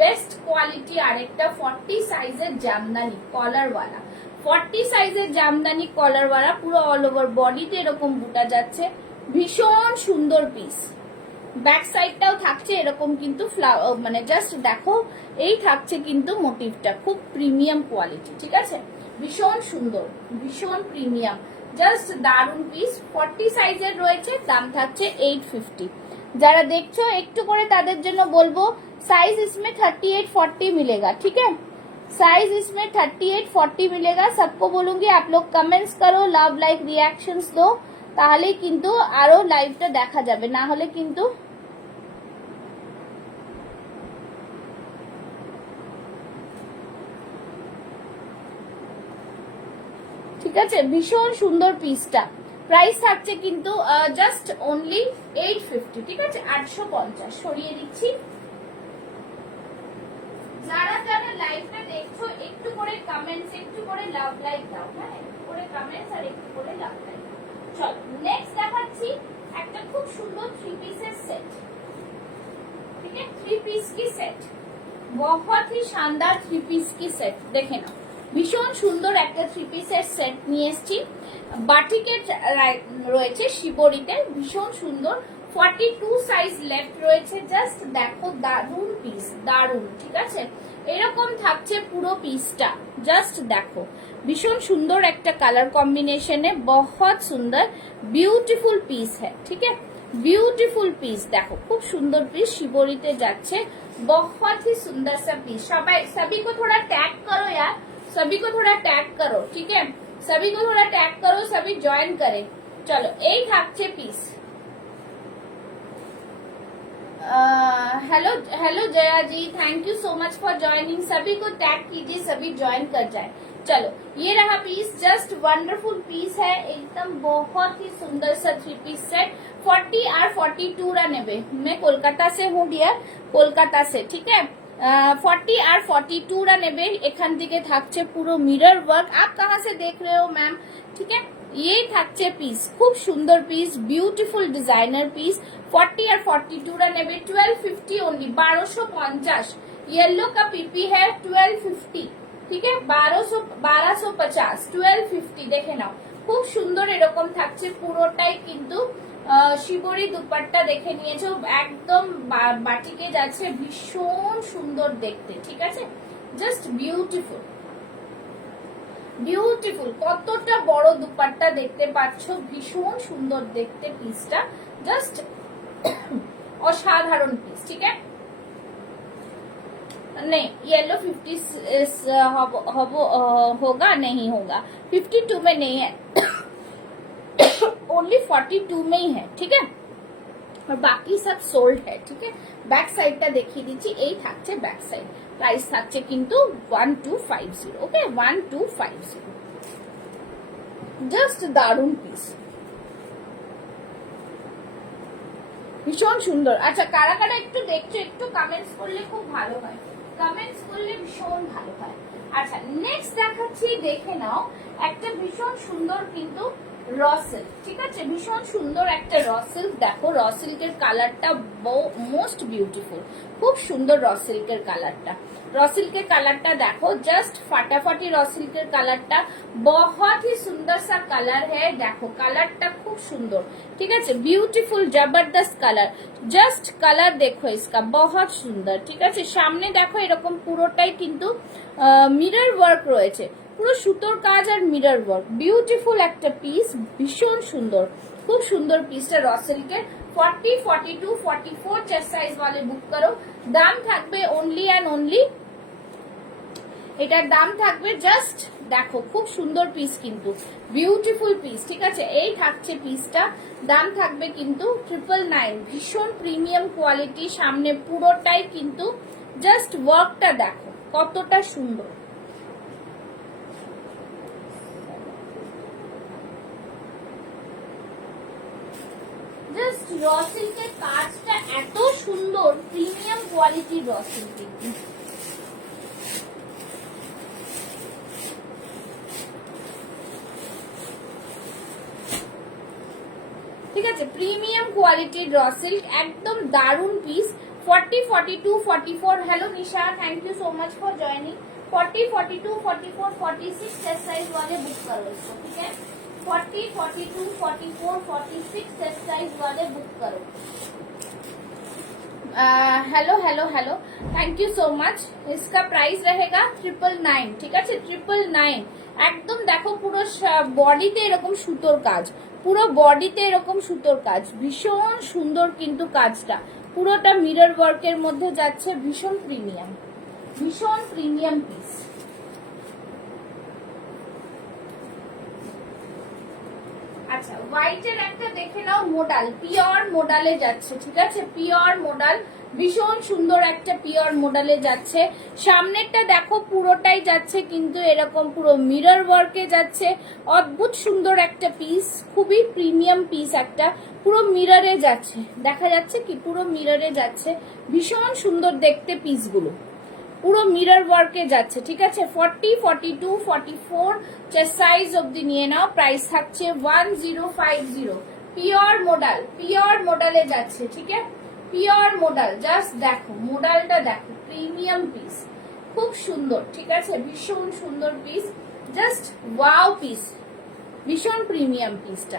বেস্ট কোয়ালিটি আরেকটা 40 সাইজের জামদানি কলার वाला। 40 সাইজের জামদানি কলার ওয়ালা, পুরো অল ওভার বডিতে এরকম বুটা যাচ্ছে, ভীষণ সুন্দর পিস। ব্যাক সাইডটাও থাকছে এরকম কিন্তু ফ্লাওয়ার, মানে জাস্ট দেখো এই থাকছে কিন্তু মোটিভটা, খুব প্রিমিয়াম কোয়ালিটি, ঠিক আছে, ভীষণ সুন্দর, ভীষণ প্রিমিয়াম, জাস্ট দারুন পিস। 40 সাইজের রয়েছে, দাম থাকছে 850। যারা দেখছো একটু করে তাদের জন্য বলবো साइज इसमें 38-40 मिलेगा, ठीक है, साइज इसमें 38-40 मिलेगा। सबको बोलूंगी आप लोग कमेंट्स करो, लव लाइक रिएक्शंस दो, তাহলে কিন্তু আরো লাইভটা দেখা যাবে, না হলে কিন্তু ঠিক আছে। ভীষণ সুন্দর পিসটা, প্রাইস থাকছে কিন্তু জাস্ট অনলি 850, ঠিক আছে, 850 সরিয়ে দিচ্ছি। যারা যারা লাইভটা দেখছো একটু করে কমেন্টস, একটু করে লাভ লাইক দাও, হ্যাঁ, একটু করে কমেন্টস আর একটু করে লাভ লাইক। চলো নেক্সট দেখাচ্ছি একটা খুব সুন্দর 3 পিসের সেট, ठीक है, 3 पीस की सेट, बहुत ही शानदार 3 पीस की सेट, দেখে নাও ভীষণ সুন্দর একটা 3 পিসের সেট নিয়ে এসেছি। বাটিকের রয়েছে শিবরিতে, ভীষণ সুন্দর, 42 সাইজ লেফট রয়েছে, জাস্ট দেখো দারুন পিস, দারুন, ঠিক আছে, এরকম থাকছে পুরো পিসটা, জাস্ট দেখো ভীষণ সুন্দর একটা কালার কম্বিনেশনে, बहुत সুন্দর বিউটিফুল পিস হ্যাঁ, ঠিক আছে, ब्यूटीफुल पीस, देखो खूब सुंदर पीस शिवरीते जाच्छे, बहुत ही सुंदर सा पीस। सभी को थोड़ा टैग करो यार, सभी को थोड़ा टैग करो, ठीक है, सभी को थोड़ा टैग करो, सभी ज्वाइन करे। चलो এই থাকছে piece. Hello hello Jaya ji, thank you so much for joining, सभी को टैग कीजिए, सभी ज्वाइन कर जाए। चलो ये रहा पीस, जस्ट वंडरफुल पीस है एकदम, बहुत ही सुंदर सा 3 पीस सेट। 40 और 42 रा नेबे, मैं कोलकाता से हूँ डियर, कोलकाता से, ठीक है, 40 और 42 रा नेबे। एखान दिके थाकছে পুরো মিরর ওয়ার্ক, आप कहाँ से देख रहे हो मैम, ठीक है, ये থাকছে পিস, খুব সুন্দর পিস, বিউটিফুল ডিজাইনার পিস। 40 और 42 रा नेबे 1250 ओनली, 1250। येलो का पीपी है 1250, ঠিক আছে, 1250, 1250 দেখে নাও, খুব সুন্দর এরকম থাকছে পুরোটাই কিন্তু শিবরি দুপাট্টা দেখে নিয়েছো, একদম বাটিকে যাচ্ছে, ভীষণ সুন্দর দেখতে, ঠিক আছে, জাস্ট বিউটিফুল, বিউটিফুল, কতটা বড় দুপাট্টা দেখতে পাচ্ছ, ভীষণ সুন্দর দেখতে পিসটা, জাস্ট অসাধারণ পিস, ঠিক আছে। नहीं येलो 50 होगा, नहीं होगा, 52 में नहीं है, ओनली 42 में ही है, ठीक है, और बाकी सब सोल्ड है, ठीक है। बैक साइडটা দেখিয়ে দিচ্ছি, এই থাকছে ব্যাক সাইড, প্রাইস থাকছে কিন্তু 1250, ওকে, 1250, জাস্ট দারুন পিস, ভীষণ সুন্দর। আচ্ছা কারা কারা একটু দেখছো, একটু কমেন্টস করলে খুব ভালো হয়, কমেন্টস করলে ভীষণ ভালো হয়। আচ্ছা নেক্সট দেখাচ্ছি, দেখে নাও একটা ভীষণ সুন্দর কিন্তু র সিল্ক, ঠিক আছে, ভীষণ সুন্দর একটা র সিল্ক, দেখো র সিল্কের কালারটা মোস্ট বিউটিফুল, খুব সুন্দর র সিল্কের কালারটা, র সিল্কের কালারটা দেখো, জাস্ট ফাটাফাটি র সিল্কের কালারটা, बहुत ही सुंदर सा कलर है, देखो कलरটা খুব সুন্দর, ঠিক আছে, বিউটিফুল জবরদস্ত কালার, জাস্ট কালার দেখো इसका बहुत সুন্দর, ঠিক আছে। সামনে দেখো এরকম পুরোটাই কিন্তু মিরর ওয়ার্ক রয়েছে, পুরো সুতোর কাজ আর মিরর ওয়ার্ক, বিউটিফুল একটা পিস, ভীষণ সুন্দর, খুব সুন্দর পিসটা র সিল্কের। 40, 42, 44 চেস্ট সাইজ वाले বুক করো, দাম থাকবে অনলি এন্ড অনলি, এটার দাম থাকবে জাস্ট দেখো খুব সুন্দর পিস কিন্তু, বিউটিফুল পিস, ঠিক আছে, এই থাকছে পিসটা, দাম থাকবে কিন্তু 999, ভীষণ প্রিমিয়াম কোয়ালিটি, সামনে পুরোটাই কিন্তু জাস্ট ওয়ার্কটা দেখো কতটা সুন্দর, জাস্ট র সিল্কের কাজটা এত সুন্দর, প্রিমিয়াম কোয়ালিটির র সিল্ক, ঠিক আছে, প্রিমিয়াম কোয়ালিটির র সিল্ক, একদম দারুন piece. 40, 42, 44, hello Nisha, thank you so much for joining, 40, 42, 44, 46 chest size वाले बुक करो इसको, ठीक है। 40, 42, 44, 46 चेस्ट साइज वाले बुक करो। Hello hello hello, thank you so much. इसका प्राइस रहेगा 999, ঠিক আছে, 999। একদম দেখো পুরো বডিতে এরকম সুতোর কাজ, পুরো বডিতে এরকম সুতোর কাজ, ভীষণ সুন্দর কিন্তু কাজটা পুরোটা মিরর ওয়ার্কের মধ্যে যাচ্ছে, ভীষণ প্রিমিয়াম পিস। আচ্ছা, হোয়াইটের একটা দেখে নাও, মোডাল, পিওর মোডালে যাচ্ছে, ঠিক আছে, পিওর মোডাল, ভীষণ সুন্দর একটা পিওর মোডালে যাচ্ছে। সামনেরটা দেখো পুরোটাই যাচ্ছে কিন্তু এরকম পুরো মিরর ওয়ার্কে যাচ্ছে, অদ্ভুত সুন্দর একটা পিস, খুবই প্রিমিয়াম পিস একটা, পুরো মিররে যাচ্ছে, দেখা যাচ্ছে কি পুরো মিররে যাচ্ছে, ভীষণ সুন্দর দেখতে পিসগুলো, পুরো মিরর ওয়ার্কে যাচ্ছে, ঠিক আছে। 40, 42, 44 চেস্ট সাইজ অবধি নিয়ে নাও। প্রাইস থাকছে 1050। পিওর মোডালে যাচ্ছে, ঠিক আছে, পিওর মোডাল। জাস্ট দেখো মোডালটা দেখো, প্রিমিয়াম পিস, খুব সুন্দর, ঠিক আছে, ভীষণ সুন্দর পিস, জাস্ট ওয়াও পিস, ভীষণ প্রিমিয়াম পিসটা,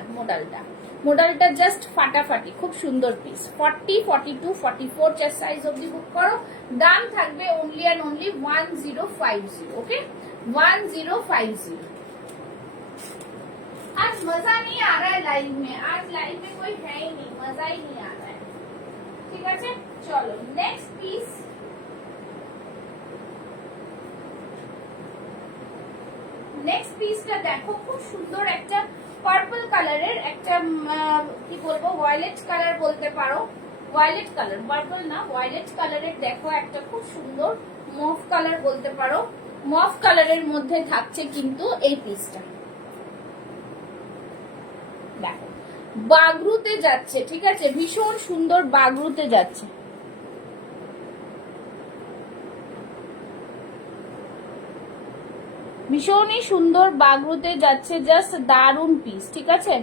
মোডালটা জাস্ট ফাটাফাটি, খুব সুন্দর পিস। 40, 42, 44 চেস্ট সাইজ অবধি বুক করো। দাম থাকবে ओनली एंड ओनली 1050। ओके, 1050। आज मजा नहीं आ रहा है लाइव में, आज लाइव में कोई है ही नहीं, मजा ही नहीं आ रहा है, ঠিক আছে। চলো নেক্সট পিস, নেক্সট পিসটা দেখো, খুব সুন্দর একটা পার্পল কালারের একটা কি বলবো, ভায়োলেট কালার বলতে পারো, ভায়োলেট কালার, পার্পল না, ভায়োলেট কালারের দেখো একটা খুব সুন্দর মফ কালার বলতে পারো, মফ কালারের মধ্যে থাকছে কিন্তু এই পিসটা, দেখো বাগরুতে যাচ্ছে, ঠিক আছে, ভীষণ সুন্দর বাগরুতে যাচ্ছে, ভীষণই সুন্দর বাগরুতে যাচ্ছে, জাস্ট দারুন পিস, ঠিক আছে।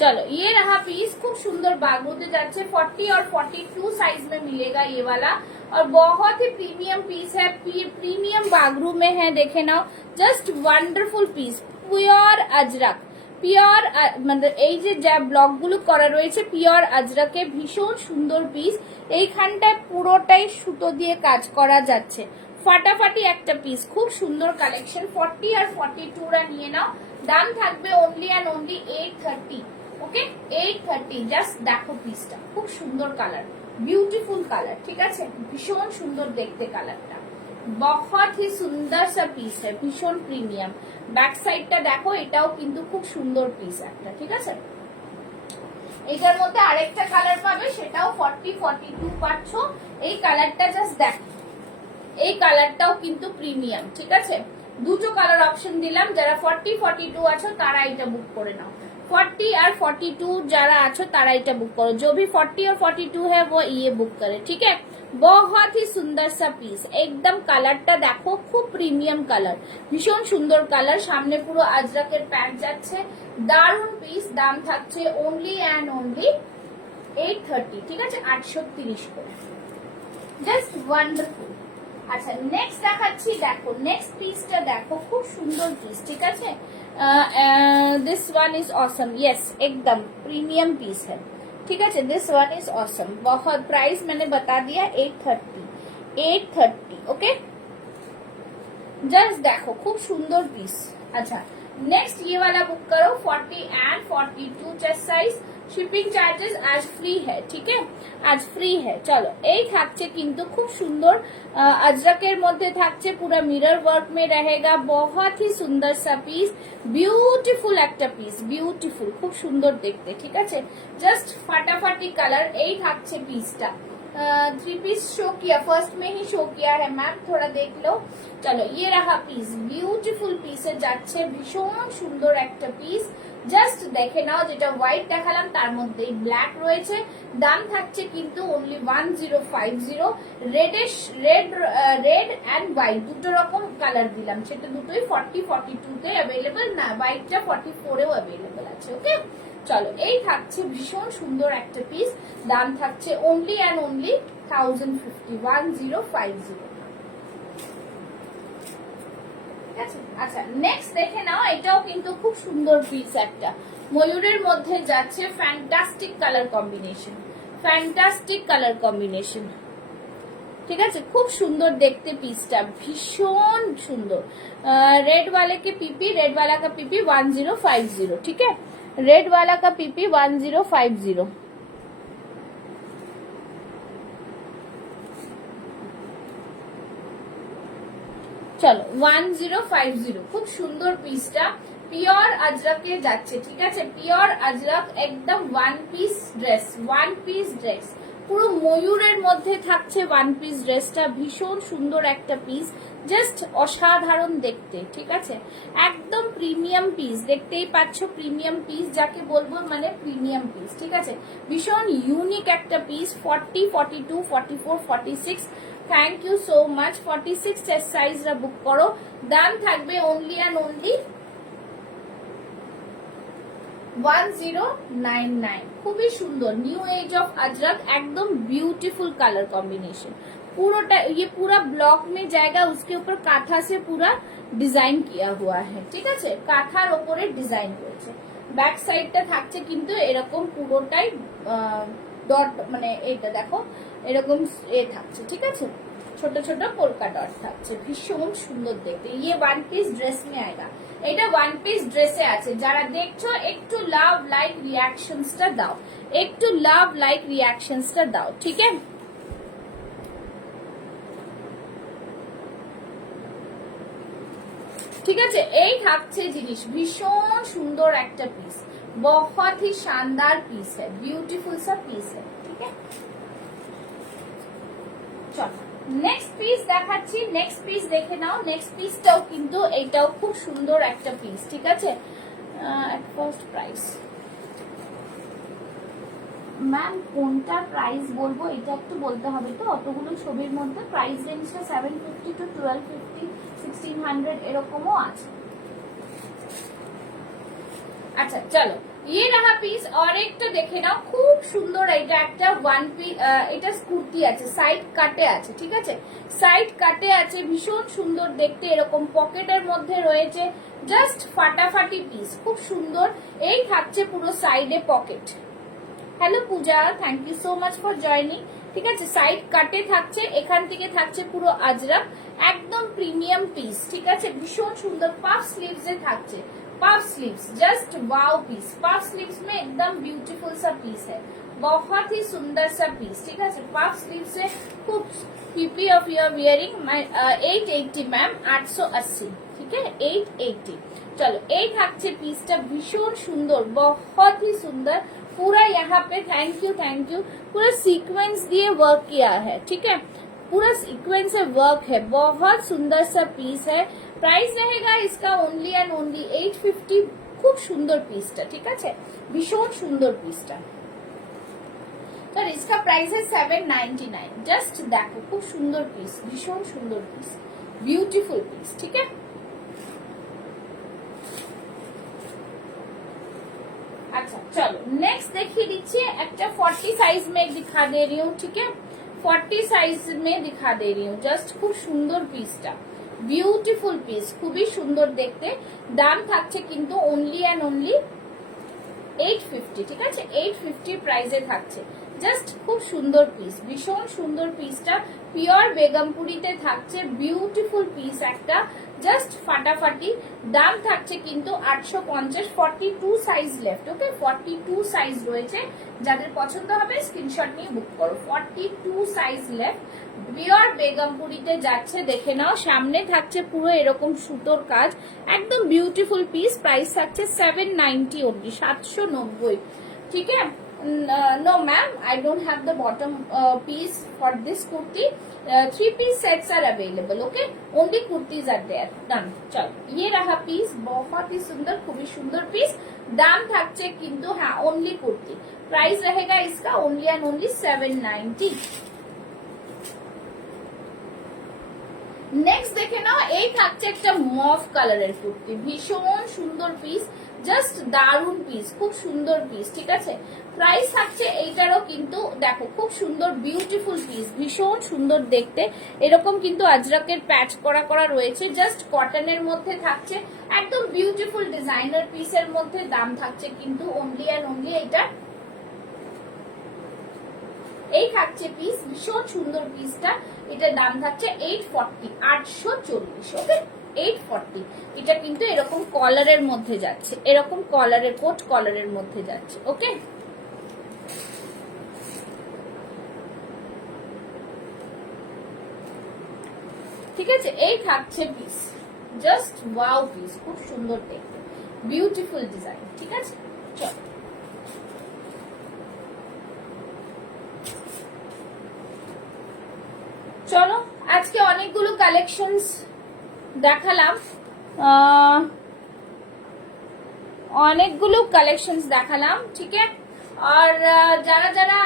चलो ये रहा पीस, खूब सुंदर बागोते जाच्छे, 40 और 42 साइज में मिलेगा ये वाला, और बहुत ही प्रीमियम पीस है, प्रीमियम बागरू में है, देखे ना, just wonderful piece, pure Ajrak, pure, মানে এই যে যা ব্লকগুলো করা রয়েছে পিওর আজরাকে, ভীষণ সুন্দর পিস, এইখানটায় পুরোটাই সুতো দিয়ে কাজ করা যাচ্ছে, ফাটাফাটি একটা পিস, খুব সুন্দর কালেকশন। 40 আর 42 রা নিয়ে নাও, দাম থাকবে only and only 830। Okay, 830। Just দেখো পিসটা, খুব সুন্দর কালার, বিউটিফুল কালার, ঠিক আছে, ভীষণ সুন্দর দেখতে কালারটা, बहुत ही सुंदर सा पीस है, भीषण प्रीमियम। बैक साइडটা দেখো, এটাও কিন্তু খুব সুন্দর পিস একটা, ঠিক আছে। এটার মধ্যে আরেকটা কালার পাবে, সেটাও 40, 42 পাচ্ছ। এই কালারটা জাস্ট দেখো, এই কালারটাও কিন্তু প্রিমিয়াম, ঠিক আছে। দুটো কালার অপশন দিলাম, যারা 40, 42 আছো তারা এটা বুক করে নাও। 40 और 42 যারা আছো তারা এটা বুক করো, जो भी 40 और 42 है वो ये बुक करे, ठीक है। बहुत ही सुंदर सा पीस, एकदम কালারটা দেখো, খুব প্রিমিয়াম কালার, ভীষণ সুন্দর কালার, সামনে পুরো আজরাকের প্যাক যাচ্ছে, দারুন পিস। দাম থাকছে ओनली एंड ओनली 830, ঠিক আছে, 830 করে, জাস্ট ওয়ান্ডারফুল। আচ্ছা নেক্সট দেখাচ্ছি, দেখো নেক্সট পিসটা দেখো, খুব সুন্দর পিস, ঠিক আছে। This one is awesome, yes एकदम प्रीमियम पीस है, ठीक है। दिस वन इज ऑसम, बहुत प्राइस मैंने बता दिया 830, ओके। जस्ट देखो खूब सुंदर पीस। अच्छा नेक्स्ट ये वाला बुक करो, 40 and 42 chest size, shipping charges আজ ফ্রি হ্যাঁ, ঠিক আছে, আজ ফ্রি হ্যাঁ। চলো এই থাকছে কিন্তু খুব সুন্দর अजरकेर মধ্যে থাকছে, পুরো মিরর ওয়ার্ক মে रहेगा, बहुत ही सुंदर सा पीस, বিউটিফুল একটা পিস, বিউটিফুল, খুব সুন্দর দেখতে, ঠিক আছে, জাস্ট ফাটাফাটি কালার। এই থাকছে পিসটা, 3 पीस शो किया, फर्स्ट में ही शो किया है मैम, थोड़ा देख लो। चलो ये रहा पीस, বিউটিফুল পিসে যাচ্ছে, ভীষণ সুন্দর একটা পিস, জাস্ট দেখে নাও, যেটা হোয়াইট দেখালাম তার মধ্যেই ব্ল্যাক রয়েছে। দাম থাকছে কিন্তু অনলি 1050। রেড অ্যান্ড হোয়াইট দুটো রকম কালার দিলাম, সেটা দুটোই 40-42 তে অ্যাভেলেবল না, হোয়াইটটা 44 এও অ্যাভেলেবল আছে। ওকে, চলো এই থাকছে ভীষণ সুন্দর একটা পিস। দাম থাকছে অনলি অ্যান্ড অনলি 1050। আচ্ছা, নেক্সট দেখে নাও, এটাও কিন্তু খুব সুন্দর পিস একটা, ময়ূরের মধ্যে যাচ্ছে fantastic colour combination, fantastic colour combination. ঠিক আছে, খুব সুন্দর দেখতে পিসটা, ভীষণ সুন্দর। रेड वाले के पीपी, रेड वाला का पीपी 1050। ठीक है, रेड वाला का पीपी 1050। চলো 1050, খুব সুন্দর পিসটা, পিওর আজরাকে যাচ্ছে। ঠিক আছে, পিওর আজরাক, একদম one piece dress, one piece dress, পুরো ময়ূরের মধ্যে থাকছে ওয়ান পিস ড্রেসটা, ভীষণ সুন্দর একটা পিস, জাস্ট অসাধারণ দেখতে। ঠিক আছে, একদম প্রিমিয়াম পিস, দেখতেই পাচ্ছ প্রিমিয়াম পিস যাকে বলবো, মানে প্রিমিয়াম পিস। ঠিক আছে, ভীষণ ইউনিক একটা piece. 40, 42, 44, 46, thank you so much. 46 সাইজরা বুক করো। দাম থাকবে অনলি অ্যান্ড অনলি 1099। খুবই সুন্দর, নিউ एज ऑफ अजरक, एकदम ब्यूटीफुल कलर कॉम्बिनेशन। पूरा ये पूरा ब्लॉक में जाएगा, उसके ऊपर काथा से पूरा डिजाइन किया हुआ है। ঠিক আছে, কাঁথার উপরে ডিজাইন করেছে। ব্যাক সাইডটা থাকছে কিন্তু এরকম পুরোটাই ডট, মানে এইটা দেখো এরকম এ থাকছে। ঠিক আছে, ছোট ছোট পোলকা ডট থাকছে, ভীষণ সুন্দর দেখতে। ये वन पीस ड्रेस में आएगा, এটা ওয়ান পিস ড্রেসে আছে। যারা দেখছো একটু লাভ লাইক রিয়াকশনসটা দাও, একটু লাভ লাইক রিয়াকশনসটা দাও। ঠিক আছে, ঠিক আছে, এই থাকছে জিনিস, ভীষণ সুন্দর একটা পিস, बहुत ही शानदार पीस है, ब्यूटीफुल सा पीस है। ठीक है, চলো নেক্সট পিস দেখাচ্ছি। নেক্সট পিস দেখে নাও। নেক্সট পিসটাও কিন্তু এইটাও খুব সুন্দর একটা পিস। ঠিক আছে, এট ফার্স্ট প্রাইস ম্যাম কোনটা প্রাইস বলবো এটা একটু বলতে হবে তো, অতগুলো ছবির মধ্যে প্রাইস রেঞ্জটা 750 to 1250, 1600 এরকমও আছে। আচ্ছা চলো, ये रहा পিস। और একটা দেখে নাও, খুব সুন্দর। এটা একটা ওয়ান পিস, এটা কুর্তি আছে, সাইড কাটে আছে। ঠিক আছে, সাইড কাটে আছে, ভীষণ সুন্দর দেখতে, এরকম পকেটের মধ্যে রয়েছে, জাস্ট ফাটাফাটি পিস, খুব সুন্দর। এই থাকছে পুরো সাইডে pocket. Hello Puja, thank you so much for joining. ঠিক আছে, সাইড কাটে থাকছে, এখান থেকে থাকছে পুরো আজরাক, একদম প্রিমিয়াম পিস। ঠিক আছে, ভীষণ সুন্দর। পাফ স্লিভস এ থাকছে, puff sleeves, just wow piece. Puff sleeves में एकदम ब्यूटीफुल सा पीस है, बहुत ही सुंदर सा पीस। ठीक है, पफ स्लीव से खूब पीपी ऑफ यूर वियरिंग 880 मैम, 880। ठीक है, 880। चलो এই থাকছে পিসটা, ভীষণ সুন্দর, बहुत ही सुंदर। पूरा यहाँ पे थैंक यू पूरा सीक्वेंस दिए वर्क किया है। ठीक है, पूरा सीक्वेंस से वर्क है, बहुत सुंदर सा पीस है। प्राइस रहेगा इसका ओनली एंड ओनली 850। खूब सुंदर पीसटा। ठीक है, भीषण सुंदर पीसटा। तो इसका प्राइस है 799। जस्ट देखो, खूब सुंदर पीस, भीषण सुंदर पीस, ब्यूटीफुल पीस। ठीक है, अच्छा चलो नेक्स्ट देखिए दीजिए। একটা 40 साइज में दिखा दे रही हूँ। ठीक है, 40 साइज में दिखा दे रही हूँ। जस्ट खूब सुंदर पीसটা, বিউটিফুল পিস, খুবই সুন্দর দেখতে। দাম থাকছে কিন্তু অনলি অ্যান্ড অনলি 850। ঠিক আছে, 850 প্রাইসে থাকছে। জাস্ট খুব সুন্দর পিস, ভীষণ সুন্দর পিসটা, পিওর বেগমপুরিতে থাকছে, বিউটিফুল পিস একটা, জাস্ট ফাটাফাটি। দাম থাকছে কিন্তু 850। 42 সাইজ লেফট। ওকে, 42 সাইজ রয়েছে, যাদের পছন্দ হবে স্ক্রিনশট নিয়ে বুক করো। 42 সাইজ লেফট, পিওর বেগমপুরিতে যাচ্ছে। দেখে নাও, সামনে থাকছে পুরো এরকম সুতোর কাজ, একদম বিউটিফুল পিস। প্রাইস থাকছে 790 অনলি, 790। ঠিক আছে, No ma'am, I don't have the bottom piece for this kurti. 3-piece sets are available. Okay, only kurtis are there. Done. चलो ये रहा पीस, बहुत ही सुंदर, खूबी सुंदर पीस। दाम থাকছে কিন্তু हाँ only कुर्ती। प्राइस रहेगा इसका only and only 790। নেক্সট দেখে নাও, এই থাকছে একটা মফ কালারের কুর্তি, ভীষণ সুন্দর পিস, জাস্ট দারুন পিস, খুব সুন্দর পিস, ঠিক আছে। প্রাইস থাকছে এইটারও কিন্তু দেখো খুব সুন্দর বিউটিফুল পিস, ভীষণ সুন্দর দেখতে, এরকম কিন্তু আজরাকের প্যাচ করা করা রয়েছে, জাস্ট কটনের মধ্যে থাকছে, একদম বিউটিফুল ডিজাইনার পিসের মধ্যে। দাম থাকছে কিন্তু অনলি অ্যান্ড অনলি এইটা, এই থাকছে পিস, ভীষণ সুন্দর পিসটা, এটার দাম থাকছে 840, 840। ওকে 840। এটা কিন্তু এরকম কলারের মধ্যে যাচ্ছে, এরকম কলারের কোট কলারের মধ্যে যাচ্ছে। ওকে ঠিক আছে, এই থাকছে পিস, জাস্ট ওয়াও পিস, খুব সুন্দর দেখতে, বিউটিফুল ডিজাইন, ঠিক আছে। চলো চলো আজকে অনেকগুলো কালেকশনস দেখালাম, অনেকগুলো কালেকশনস দেখালাম, ঠিক আছে। আর যারা যারা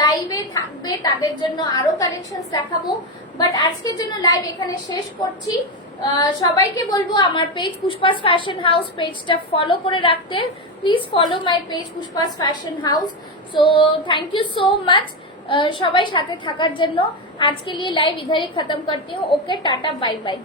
লাইভে থাকবে তাদের জন্য আরো কালেকশনস দেখাবো, বাট আজকের জন্য লাইভ এখানে শেষ করছি। সবাইকে বলবো আমার পেজ পুষ্পাস ফ্যাশন হাউস পেজটা ফলো করে রাখতে, please follow my page Pushpas fashion house. So thank you so much সবাই সাথে থাকার জন্য। आज के लिए लाइव इधर ही खत्म करती हूँ। Okay ta ta bye bye.